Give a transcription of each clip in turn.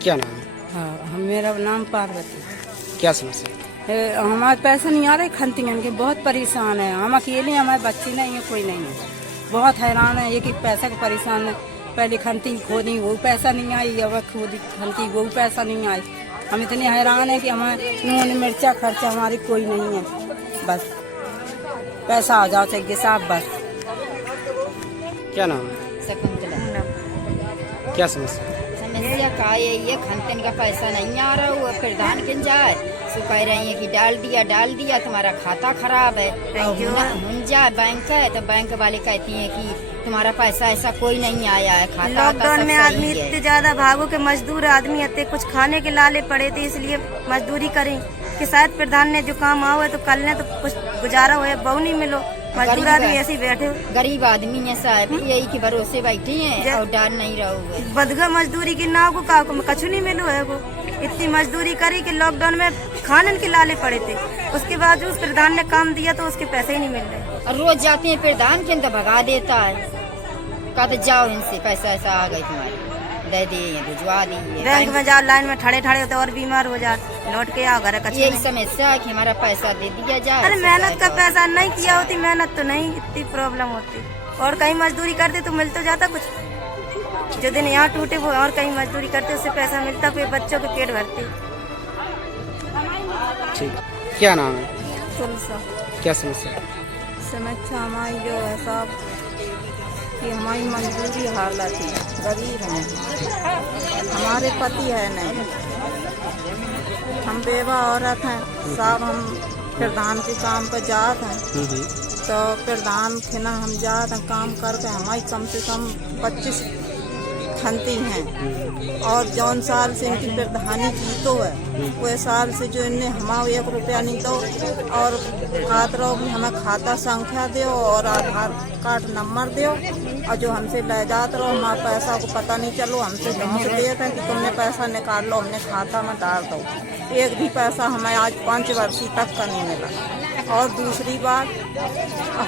क्या नाम है? हाँ, मेरा नाम पार्वती। क्या समस्या? हमारे पैसे नहीं आ रहे, खंतियन के बहुत परेशान है। हम अकेले, हमारे बच्चे नहीं है, कोई नहीं है, बहुत हैरान है। एक पैसा के परेशान है। पहले खंती खोदी वो पैसा नहीं आई, अब खोदी खंती वो पैसा नहीं आई। हम इतने हैरान है कि हमारे नून मिर्चा खर्चा हमारी कोई नहीं है। बस पैसा आ जाओ चाहिए साहब, बस। क्या नाम है? क्या समस्या? समस्या का ये खंतन का पैसा नहीं आ रहा हुआ, प्रधान किन जाए सो कह रही है कि डाल दिया तुम्हारा खाता खराब है। हम जाए बैंक है तो बैंक वाले कहती हैं कि तुम्हारा पैसा ऐसा कोई नहीं आया है, खाता लॉकडाउन में आदमी इतने ज्यादा भागो के मजदूर आदमी आते, कुछ खाने के लाले पड़े थे, इसलिए मजदूरी करें कि शायद प्रधान ने जो काम आओ है तो कल ने तो कुछ गुजारा हो, बहु नहीं मिलो। मजदूर आदमी ऐसे ही बैठे, गरीब आदमी है साहब, यही के भरोसे बैठे हैं और डर नहीं रहो। बदगा मजदूरी की नाव को का कछु नहीं मिलो है। वो इतनी मजदूरी करी कि लॉकडाउन में खाने के लाले पड़े थे, उसके बाद उस प्रधान ने काम दिया तो उसके पैसे ही नहीं मिल रहे। और रोज जाते हैं प्रधान के तो भगा देता है, कहते जाओ इनसे पैसा ऐसा आ गई तुम्हारी, दे दिए भिजवा दिए। बैंक में जाओ, लाइन में खड़े होते और बीमार हो जाते, लौट के आओ घर। यही समस्या है कि हमारा पैसा दे दिया जाए। अरे मेहनत का पैसा नहीं किया होती, मेहनत तो नहीं इतनी प्रॉब्लम होती। और कहीं मजदूरी करते तो मिल तो जाता कुछ, जो दिन यहाँ टूटे वो और कहीं मजदूरी करते उससे पैसा मिलता, कोई बच्चों के पेट भरते। ठीक, क्या नाम है? तुलसा। क्या समस्या? समस्या हमारी जो है साहब कि हमारी मजबूरी हालत है, गरीब हैं, हमारे पति है नहीं, हम बेवा औरत हैं साहब। हम प्रधान के काम पर जाते हैं तो प्रधान के ना हम जाते हैं काम करके, हमारी कम से कम 25 खंती हैं। और जौन साल से इनकी प्रधानी जीतो है वह साल से जो इनने हमारे 1 रुपया नहीं दो, और हाथ रहो भी हमें खाता संख्या दो और आधार कार्ड नंबर दो, और जो हमसे ले जाते रहो हमारे पैसा को पता नहीं चलो, हमसे धौंस देते हैं कि तुमने पैसा निकाल लो, हमने खाता में डाल दो। एक भी पैसा हमें आज 5 वर्ष तक का नहीं मिला। और दूसरी बात,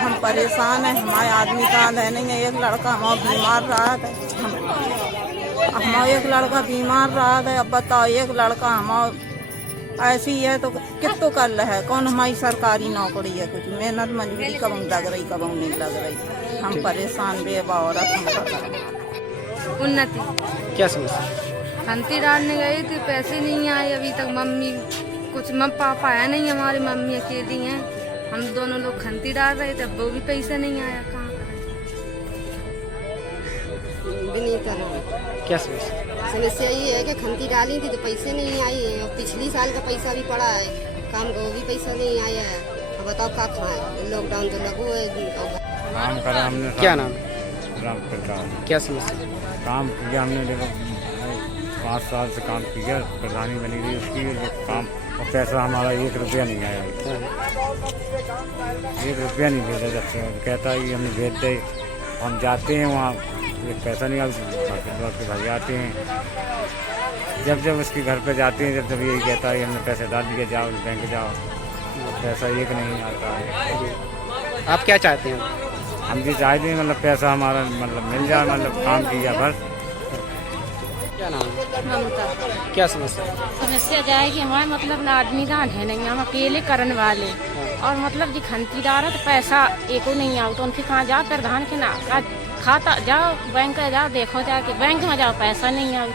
हम परेशान हैं, हमारे आदमी का है नहीं है। एक लड़का हमारा बीमार रहा है, हमारा एक लड़का बीमार रहा है। अब बताओ, एक लड़का हमारा ऐसी है तो कितो कर रहा है, कौन हमारी सरकारी नौकरी है, कुछ मेहनत मजबूरी कब लग रही कब नहीं लग रही। हम परेशान बेवा औरत हम। उन्नति। क्या समस्या? खंती डालने गई थी, पैसे नहीं आए अभी तक। मम्मी कुछ पापा है नहीं, हमारी मम्मी अकेली हैं, हम दोनों लोग खंती डाल रहे थे, वो भी पैसा नहीं आया। कहाँ करें? क्या समस्या? समस्या ये है कि खंती डाली थी तो पैसे नहीं आए, और पिछली साल का पैसा भी पड़ा है, काम का वो भी पैसा नहीं आया है। अब बताओ क्या खाएं, लॉकडाउन तो लगू है। काम करा हमने। क्या नाम? राम प्रताप। क्या समस्या? काम किया हमने, देखो 5 साल से काम किया, प्रधानी बनी रही उसकी काम, और पैसा हमारा 1 रुपया नहीं आया, 1 रुपया नहीं भेजा। जब से कहता है हमने भेज दे, हम जाते हैं वहाँ, पैसा नहीं के भाई आते हैं, जब उसके घर पे जाते हैं, जब यही कहता है हमने पैसे डाल दिए, जाओ बैंक जाओ, पैसा एक नहीं आता है। आप क्या चाहते हैं? हम भी चाहते हैं मतलब पैसा हमारा मतलब मिल जाए, मतलब काम किया बस। क्या नाम है? ममता। क्या समस्या? समस्या जाए कि हमारे मतलब ना आदमी दान है नहीं, हम अकेले करने वाले, और मतलब जी खंतीदार है तो पैसा एको नहीं आओ, तो उनके कहाँ जाओ, प्रधान के ना खाता जाओ, बैंक जाओ, देखो जाके बैंक में जाओ, पैसा नहीं आओ।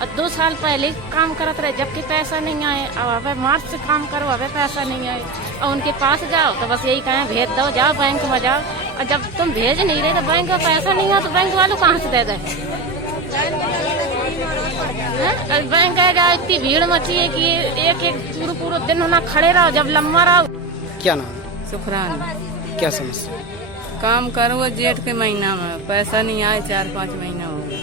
और 2 साल पहले काम करते रहे जबकि पैसा नहीं आए, अब मार्च से काम करो अब पैसा नहीं आए, और उनके पास जाओ तो बस यही कहें भेज दो, जाओ बैंक में जाओ, और जब तुम भेज नहीं रहे तो बैंक में पैसा नहीं आ तो बैंक वालों कहाँ से दे दे। बैंक जाओ, इतनी भीड़ मची है कि एक पूरा दिन होना खड़े रहो, जब लम्बा रहो। क्या नाम है? सुखरानी। क्या समस्या? काम करो जेठ के महीना में, पैसा नहीं आए, 4-5 महीना हो गए।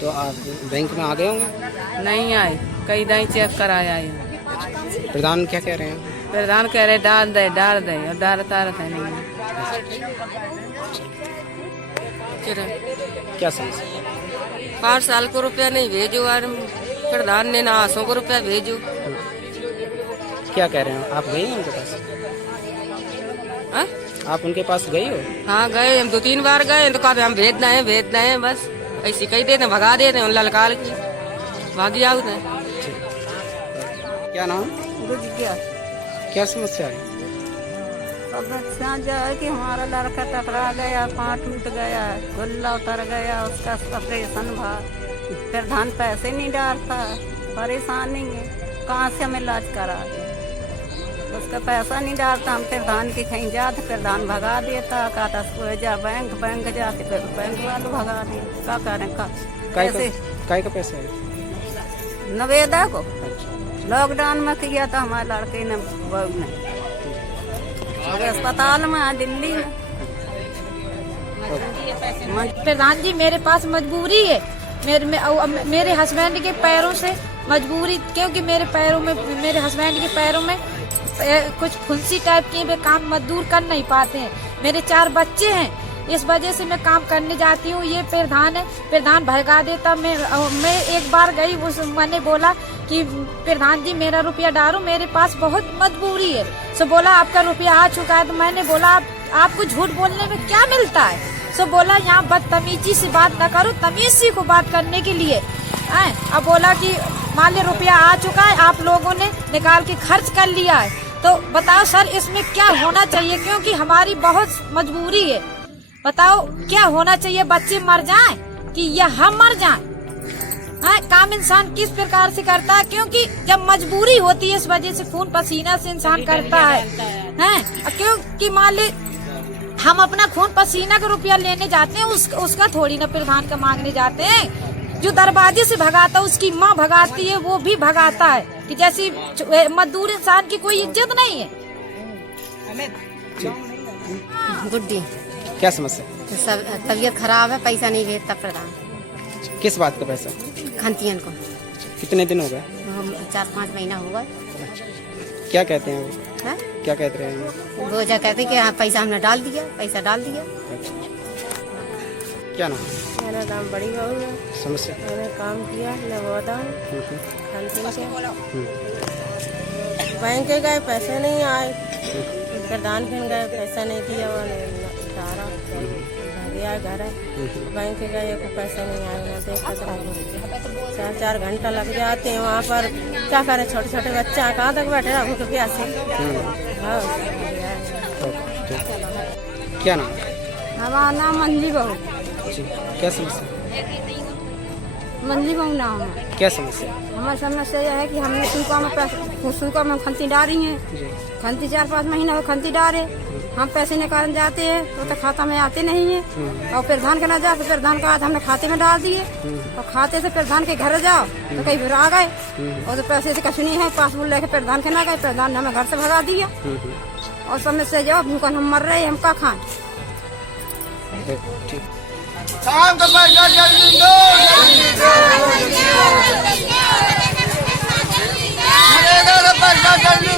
तो आप बैंक में आ गए होंगे? नहीं आए, कई दाई चेक कराया है। प्रधान क्या कह रहे हैं? प्रधान कह रहे डाल दे, और डालता रहता नहीं। क्या समस्या? 5 साल को रुपया नहीं भेजो और प्रधान ने ना 100 को रुपया भेजो। क्या कह रहे हो? आप गई हो उनके पास? हाँ? आप उनके पास गई हो? हाँ गए, हम 2-3 बार गए तो कहते हम भेजना है बस ऐसी कही देते भगा देते हैं ललकार की भागी आउट है। क्या नाम? गुजिया। क्या समस्या है? अब बच्चा जो है कि हमारा लड़का टकरा गया, पाँव टूट गया, गुल्ला उतर गया, उसका ऑपरेशन भा। प्रधान पैसे नहीं डालता, परेशानी है, कहाँ से हमें इलाज करा दे? उसका पैसा नहीं डालता, हम प्रधान के कहीं जाते प्रधान भगा देता, कहता जा बैंक जाते फिर बैंक वाले भगा दे। क्या करें? कैसे काय का पैसा है? नवेदा को लॉकडाउन में किया था हमारे लड़के ने, बहू ने अस्पताल में, दिल्ली में। प्रधान जी मेरे पास मजबूरी है, मेरे हस्बैंड के पैरों से मजबूरी, क्योंकि मेरे हस्बैंड के पैरों में कुछ फुंसी टाइप की, वे काम मजदूर कर नहीं पाते हैं। मेरे 4 बच्चे हैं, इस वजह से मैं काम करने जाती हूँ। ये प्रधान है, प्रधान भगा देता। मैं एक बार गई, उस मैंने बोला कि प्रधान जी मेरा रुपया डालो, मेरे पास बहुत मजबूरी है। सो बोला आपका रुपया आ चुका है। तो मैंने बोला आपको झूठ बोलने में क्या मिलता है? सो बोला यहाँ बदतमीजी से बात न करो, तमीज सीखो बात करने के लिए। अब बोला कि मान ली रुपया आ चुका है, आप लोगों ने निकाल के खर्च कर लिया है, तो बताओ सर इसमें क्या होना चाहिए? क्योंकि हमारी बहुत मजबूरी है, बताओ क्या होना चाहिए? बच्चे मर जाएं कि या हम मर जाएं? काम इंसान किस प्रकार से करता है? क्योंकि जब मजबूरी होती है, इस वजह से खून पसीना से इंसान करता है। क्योंकि मान ली हम अपना खून पसीना का रुपया लेने जाते हैं, उसका थोड़ी ना प्रधान का मांगने जाते हैं। जो दरवाजे से भगाता है उसकी माँ भगाती है, वो भी भगाता है कि जैसी मजदूर इंसान की कोई इज्जत नहीं है। गुड्डी। क्या समस्या? सब तबीयत खराब है, पैसा नहीं भेजता प्रधान। किस बात का पैसा? खंतियन को। कितने दिन हो गए? 4-5 महीना हो गए। क्या कहते हैं वो? है? क्या कहते हैं वो जो कहते कि हाँ पैसा हमने डाल दिया, पैसा डाल दिया। क्या नाम? मेरा नाम बड़ी बहू है। समस्या? मैंने काम किया नवोदा बैंक के गए, पैसे नहीं आए, प्रधान फिर गए, पैसा नहीं दिया, गया घर बैंक के गए को पैसा नहीं आया। देखा 4 घंटा लग जाते हैं वहाँ पर, क्या करें? छोटे छोटे बच्चा कहाँ तक बैठे रहा उनके प्यासे। क्या नाम? हमारा नाम मंजली बहू। क्या समस्या? मंजली बहू नाम है। क्या समस्या? हमारी समस्या यह है कि हमने सूखा में खंती डाली है, खंती 4-5 महीना हो खंती डाले, हम पैसे निकालने जाते हैं तो खाता में आते नहीं है, और प्रधान के ना जाओ तो प्रधान का हमने खाते में डाल दिए, और खाते से प्रधान के घर जाओ तो कहीं फिर आ गए, और तो पैसे से कुछ नहीं है, पासबुक लेके प्रधान के ना गए, प्रधान ने हमें घर से भगा दिया, और समस्या जाओ भूखन हम मर रहे, हम क्या खाएं? काम का पैसा जल्दी दो, नरेगा का पैसा जल्दी